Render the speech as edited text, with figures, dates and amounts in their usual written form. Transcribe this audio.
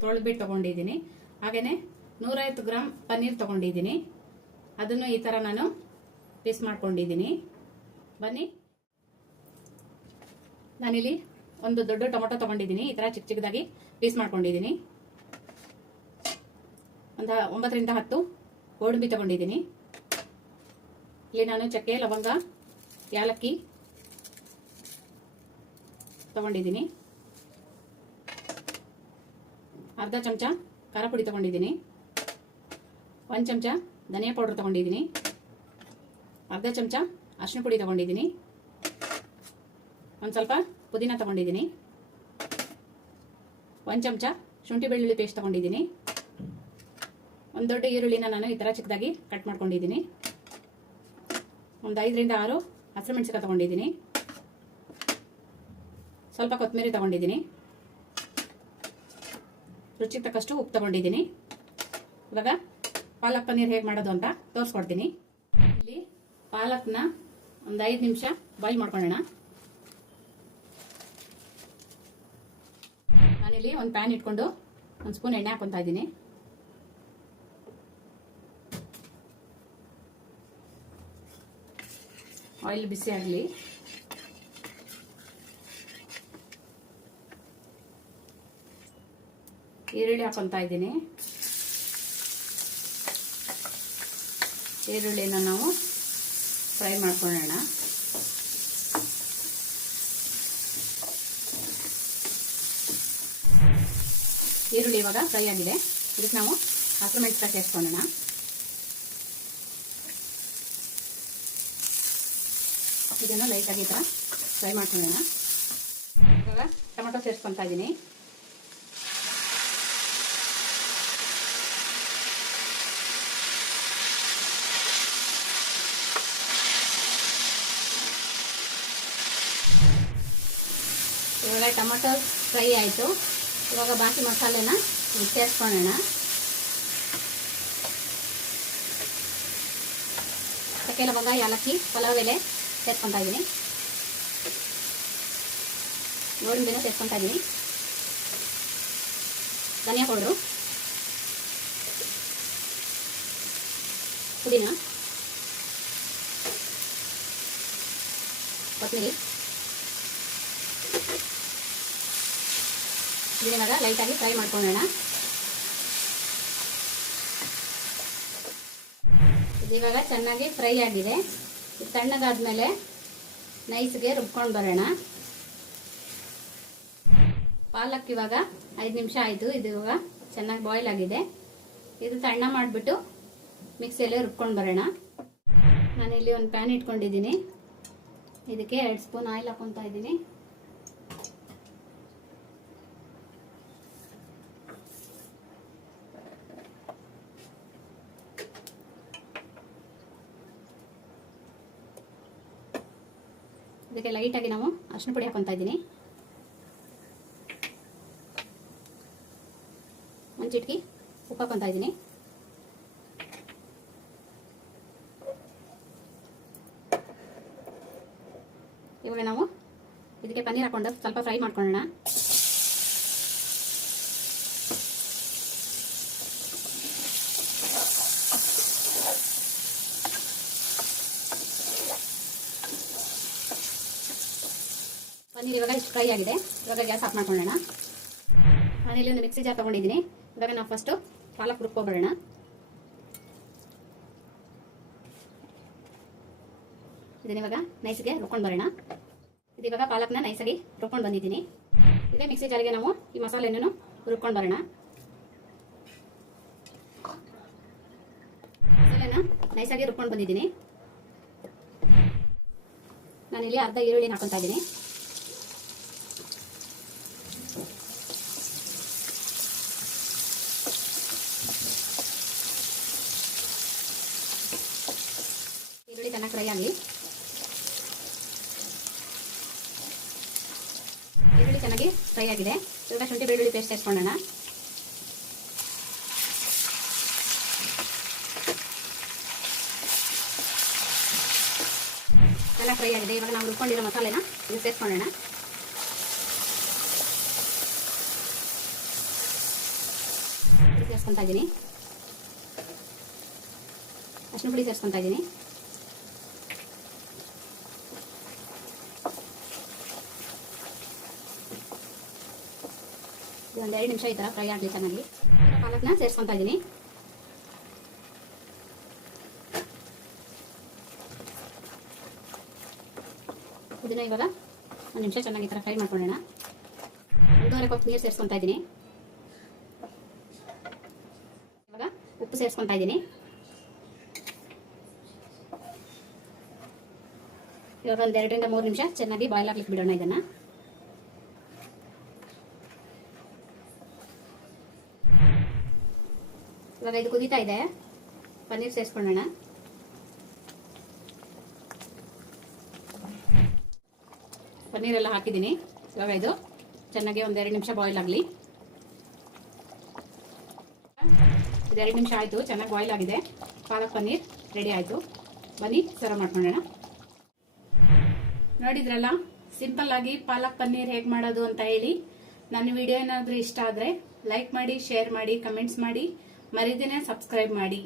ತೊಳೆದ್ಬಿಟ್ಟು ತಗೊಂಡಿದ್ದೀನಿ. ಹಾಗೇನೆ 150 ಗ್ರಾಂ ಪನ್ನೀರ್ ತಗೊಂಡಿದ್ದೀನಿ. ಅದನ್ನು ಈ ತರ ನಾನು ಪೀಸ್ ಮಾಡ್ಕೊಂಡಿದ್ದೀನಿ. ಬನ್ನಿ, ನಾನಿಲ್ಲಿ ಒಂದು ದೊಡ್ಡ ಟೊಮೆಟೊ ತಗೊಂಡಿದ್ದೀನಿ. ಈ ತರ ಚಿಕ್ಕ ಚಿಕ್ಕದಾಗಿ ಪೀಸ್ ಮಾಡ್ಕೊಂಡಿದ್ದೀನಿ. ಒಂದು 9 ರಿಂದ 10 ಗೋಡಂಬಿ ತಗೊಂಡಿದ್ದೀನಿ. ಇಲ್ಲಿ ನಾನು ಚಕ್ಕೆ, ಲವಂಗ, ಯಾಲಕ್ಕಿ ತಗೊಂಡಿದ್ದೀನಿ. ಅರ್ಧ ಚಮಚ ಖಾರ ಪುಡಿ ತಗೊಂಡಿದ್ದೀನಿ. 1 ಚಮಚ ಧನಿಯಾ ಪೌಡರ್ ತಗೊಂಡಿದ್ದೀನಿ. ಅರ್ಧ ಚಮಚ ಅರಿಶಿನ ಪುಡಿ ತಗೊಂಡಿದ್ದೀನಿ. ಒಂದು ಸ್ವಲ್ಪ ಪುದೀನ ತಗೊಂಡಿದ್ದೀನಿ. 1 ಚಮಚ ಶುಂಠಿ ಬೆಳ್ಳುಳ್ಳಿ ಪೇಸ್ಟ್ ತಗೊಂಡಿದ್ದೀನಿ. ಒಂದು ದೊಡ್ಡ ಈರುಳ್ಳಿನ ನಾನು ಈ ತರ ಚಿಕ್ಕದಾಗಿ ಕಟ್ ಮಾಡ್ಕೊಂಡಿದ್ದೀನಿ. ಒಂದು 5 ರಿಂದ 6 ಹಸಿಮೆಣಸಿನಕಾಯಿ ತಗೊಂಡಿದ್ದೀನಿ. ಸ್ವಲ್ಪ ಕೊತ್ತಂಬರಿ ತಗೊಂಡಿದ್ದೀನಿ. ರುಚಿಗೆ ತಕ್ಕಷ್ಟು ಉಪ್ಪು ತಗೊಂಡಿದ್ದೀನಿ. ಇವಾಗ ಪಾಲಕ್ ಪನ್ನೀರ್ ಹೇಗೆ ಮಾಡೋದು ಅಂತ ತೋರಿಸ್ಕೊಡ್ತೀನಿ. ಇಲ್ಲಿ ಪಾಲಕ್ನ ಒಂದು 5 ನಿಮಿಷ ಬಾಯ್ಲ್ ಮಾಡ್ಕೊಳ್ಳೋಣ. ನಾನಿಲ್ಲಿ ಒಂದು ಪ್ಯಾನ್ ಇಟ್ಕೊಂಡು 1 ಸ್ಪೂನ್ ಎಣ್ಣೆ ಹಾಕೊತಾ ಇದ್ದೀನಿ. ಆಯಿಲ್ ಬಿಸಿ ಆಗಲಿ. ಈರುಳ್ಳಿ ಹಾಕೊತಾ ಇದ್ದೀನಿ. ಈರುಳ್ಳಿನ ನಾವು ಫ್ರೈ ಮಾಡ್ಕೊಳ್ಳೋಣ. ಈರುಳ್ಳಿ ಇವಾಗ ಫ್ರೈ ಆಗಿದೆ. ಇದಕ್ಕೆ ನಾವು ಹಸಿಮೆಣಸಿನಕಾಯಿ ಸೇರಿಸ್ಕೊಳ್ಳೋಣ. ಇದನ್ನು ಲೈಟಾಗಿ ಈ ಥರ ಫ್ರೈ ಮಾಡ್ಕೊಳ್ಳೋಣ. ಇವಾಗ ಟೊಮೆಟೊ ಸೇರಿಸ್ಕೊತಾ ಇದ್ದೀನಿ. ಇವಾಗ ಟೊಮೆಟೊ ಫ್ರೈ ಆಯಿತು. ಇವಾಗ ಬಾಕಿ ಮಸಾಲೆನ ಸೇರಿಸ್ಕೊಳ್ಳೋಣ. ಚಕ್ಕೆ, ಲವಂಗ, ಯಾಲಕ್ಕಿ, ಪಲಾವ್ ಎಲೆ ಸೇರಿಸ್ಕೊತಾ ಇದ್ದೀನಿ. ಗೋಡಂಬಿನ ಸೇರಿಸ್ಕೊತಾ ಇದ್ದೀನಿ. ಧನಿಯಾ ಪೌಡ್ರು, ಪುದೀನ, ಕೊತ್ತಂಬರಿ. ಇದನ್ನ ಲೈಟಾಗಿ ಫ್ರೈ ಮಾಡ್ಕೊಳ್ಳೋಣ. ಇವಾಗ ಚೆನ್ನಾಗಿ ಫ್ರೈ ಆಗಿದೆ. ಇದು ತಣ್ಣಗಾದ್ಮೇಲೆ ನೈಸ್ಗೆ ರುಬ್ಕೊಂಡು ಬರೋಣ. ಪಾಲಕ್ ಇವಾಗ 5 ನಿಮಿಷ ಆಯಿತು. ಇದು ಇವಾಗ ಚೆನ್ನಾಗಿ ಬಾಯ್ಲ್ ಆಗಿದೆ. ಇದು ತಣ್ಣ ಮಾಡಿಬಿಟ್ಟು ಮಿಕ್ಸಿಯಲ್ಲಿ ರುಬ್ಕೊಂಡು ಬರೋಣ. ನಾನಿಲ್ಲಿ ಒಂದು ಪ್ಯಾನ್ ಇಟ್ಕೊಂಡಿದ್ದೀನಿ. ಇದಕ್ಕೆ 2 ಸ್ಪೂನ್ ಆಯಿಲ್ ಹಾಕೊತಾ ಇದ್ದೀನಿ. ಇದಕ್ಕೆ ಲೈಟಾಗಿ ನಾವು ಅರಿಶಿನ ಪುಡಿ ಹಾಕೊತಾ ಇದ್ದೀನಿ. 1 ಚಿಟಿಕೆ ಉಪ್ಪು ಹಾಕೊತಾ ಇದ್ದೀನಿ. ಇವಾಗ ನಾವು ಇದಕ್ಕೆ ಪನ್ನೀರ್ ಹಾಕೊಂಡು ಸ್ವಲ್ಪ ಫ್ರೈ ಮಾಡ್ಕೊಳ್ಳೋಣ. ಪನ್ನೀರ್ ಇವಾಗ ಇಷ್ಟು ಫ್ರೈ ಆಗಿದೆ. ಇವಾಗ ಗ್ಯಾಸ್ ಆಫ್ ಮಾಡ್ಕೊಳ್ಳೋಣ. ನಾನಿಲ್ಲಿ ಒಂದು ಮಿಕ್ಸಿ ಜಾರ್ ತಗೊಂಡಿದ್ದೀನಿ. ಇವಾಗ ನಾವು ಫಸ್ಟು ಪಾಲಕ್ ರುಬ್ಕೊಬರೋಣ. ಇದನ್ನ ಇವಾಗ ನೈಸ್ಗೆ ರುಬ್ಕೊಂಡು ಬರೋಣ. ಇದು ಇವಾಗ ಪಾಲಕ್ನ ನೈಸಾಗಿ ರುಬ್ಕೊಂಡು ಬಂದಿದ್ದೀನಿ. ಇದೇ ಮಿಕ್ಸಿ ಜಾರಿಗೆ ನಾವು ಈ ಮಸಾಲೆಯನ್ನು ರುಬ್ಕೊಂಡು ಬರೋಣ. ಮಸಾಲೆನ ನೈಸಾಗಿ ರುಬ್ಕೊಂಡು ಬಂದಿದ್ದೀನಿ. ನಾನಿಲ್ಲಿ ಅರ್ಧ ಈರುಳ್ಳಿ ಹಾಕೊತಾ ಇದ್ದೀನಿ. ಈರುಳ್ಳಿ ಚೆನ್ನಾಗಿ ಫ್ರೈ ಆಗಲಿ. ಈರುಳ್ಳಿ ಚೆನ್ನಾಗಿ ಫ್ರೈ ಆಗಿದೆ. ಇವಾಗ ಶುಂಠಿ ಬೆಳ್ಳುಳ್ಳಿ ಪೇಸ್ಟ್ ಸೇರಿಸ್ಕೊಳ್ಳೋಣ. ಚೆನ್ನಾಗಿ ಫ್ರೈ ಆಗಿದೆ. ಇವಾಗ ನಾವು ರುಬ್ಕೊಂಡಿರೋ ಮಸಾಲೆನ ಇದು ಸೇರಿಸ್ಕೊಳ್ಳೋಣ. ಸೇರಿಸ್ಕೊತಾ ಇದ್ದೀನಿ. ಅರಿಶಿನ ಪುಡಿ ಸೇರಿಸ್ಕೊತಾ ಇದ್ದೀನಿ. ಒಂದು 2 ನಿಮಿಷ ಈ ಥರ ಫ್ರೈ ಆಗಲಿ ಚೆನ್ನಾಗಿ. ಪಾಲಕ್ನ ಸೇರಿಸ್ಕೊತಾ ಇದ್ದೀನಿ. ಇದನ್ನ ಇವಾಗ 1 ನಿಮಿಷ ಚೆನ್ನಾಗಿ ಈ ಥರ ಫ್ರೈ ಮಾಡ್ಕೊಳ್ಳೋಣ. 1.5 ಕಪ್ ನೀರು ಸೇರಿಸ್ಕೊತಾ ಇದ್ದೀನಿ. ಇವಾಗ ಉಪ್ಪು ಸೇರಿಸ್ಕೊತಾ ಇದ್ದೀನಿ. ಇವಾಗ ಒಂದು 2 ರಿಂದ 3 ನಿಮಿಷ ಚೆನ್ನಾಗಿ ಬಾಯ್ಲ್ ಆಗ್ಲಿಕ್ಕೆ ಬಿಡೋಣ ಇದನ್ನ. ಇವಾಗ ಇದು ಕುದೀತಾ ಇದೆ. ಪನ್ನೀರ್ ಸೇರಿಸ್ಕೊಳ್ಳೋಣ. ಪನ್ನೀರೆಲ್ಲ ಹಾಕಿದ್ದೀನಿ. ಇವಾಗ ಇದು ಚೆನ್ನಾಗಿ ಒಂದು 2 ನಿಮಿಷ ಬಾಯ್ಲ್ ಆಗಲಿ. ಇದು 2 ನಿಮಿಷ ಆಯಿತು, ಚೆನ್ನಾಗಿ ಬಾಯ್ಲ್ ಆಗಿದೆ. ಪಾಲಕ್ ಪನ್ನೀರ್ ರೆಡಿ ಆಯಿತು. ಬನ್ನಿ ಸರ್ವ್ ಮಾಡ್ಕೊಳ್ಳೋಣ. ನೋಡಿದ್ರಲ್ಲ, ಸಿಂಪಲ್ ಆಗಿ ಪಾಲಕ್ ಪನ್ನೀರ್ ಹೇಗೆ ಮಾಡೋದು ಅಂತ ಹೇಳಿ. ನನ್ನ ವಿಡಿಯೋ ಏನಾದರೂ ಇಷ್ಟ ಆದರೆ ಲೈಕ್ ಮಾಡಿ, ಶೇರ್ ಮಾಡಿ, ಕಮೆಂಟ್ಸ್ ಮಾಡಿ, ಮರಿದೇನೆ ಸಬ್ಸ್ಕ್ರೈಬ್ ಮಾಡಿ.